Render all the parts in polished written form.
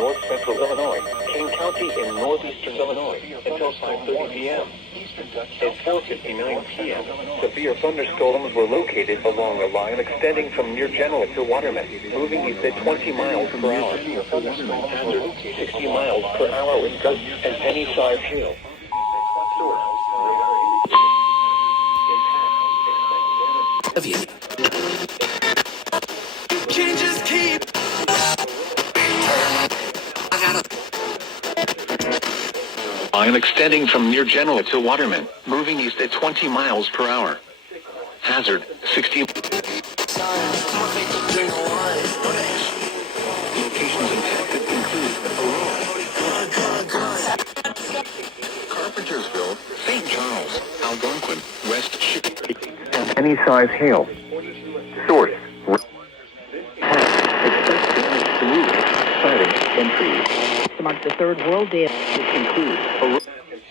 north-central Illinois, King County in northeastern Illinois until 5:30 p.m. At 4:59 p.m., severe thunderstorms were located along a line extending from near Genoa to Waterman, moving east at 20 miles per hour. Thunderstorm hazard 60 miles per hour with gusts and penny-sized hail. Changes keep. Line extending from near Genoa to Waterman, moving east at 20 miles per hour. Hazard 60. Locations impacted include Aurora, Carpentersville, St. Charles, Algonquin, West Chicago, and any size hail. Source. Expect damage to roofs, siding, and trees. To mark the Third World Day. This includes Aurora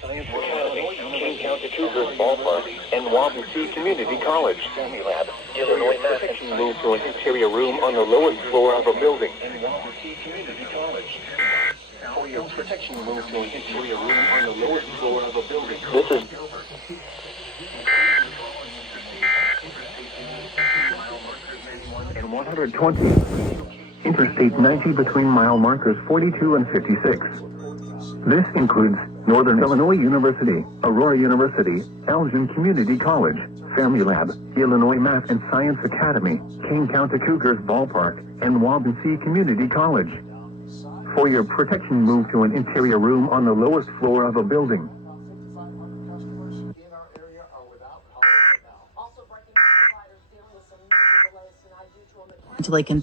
Science Academy, King County Cougars Ballpark, and Waubonsee Community College. Family Lab. Illinois protection moved to an interior room on the lowest floor of a building. And Waubonsee Community College. For your protection moved to an interior room on the lowest floor of a building. This is... And 120. Interstate 90 between mile markers 42 and 56. This includes Northern Illinois University, Aurora University, Elgin Community College, Family Lab, Illinois Math and Science Academy, King County Cougars Ballpark, and Waubonsee Community College. For your protection, move to an interior room on the lowest floor of a building. Until they can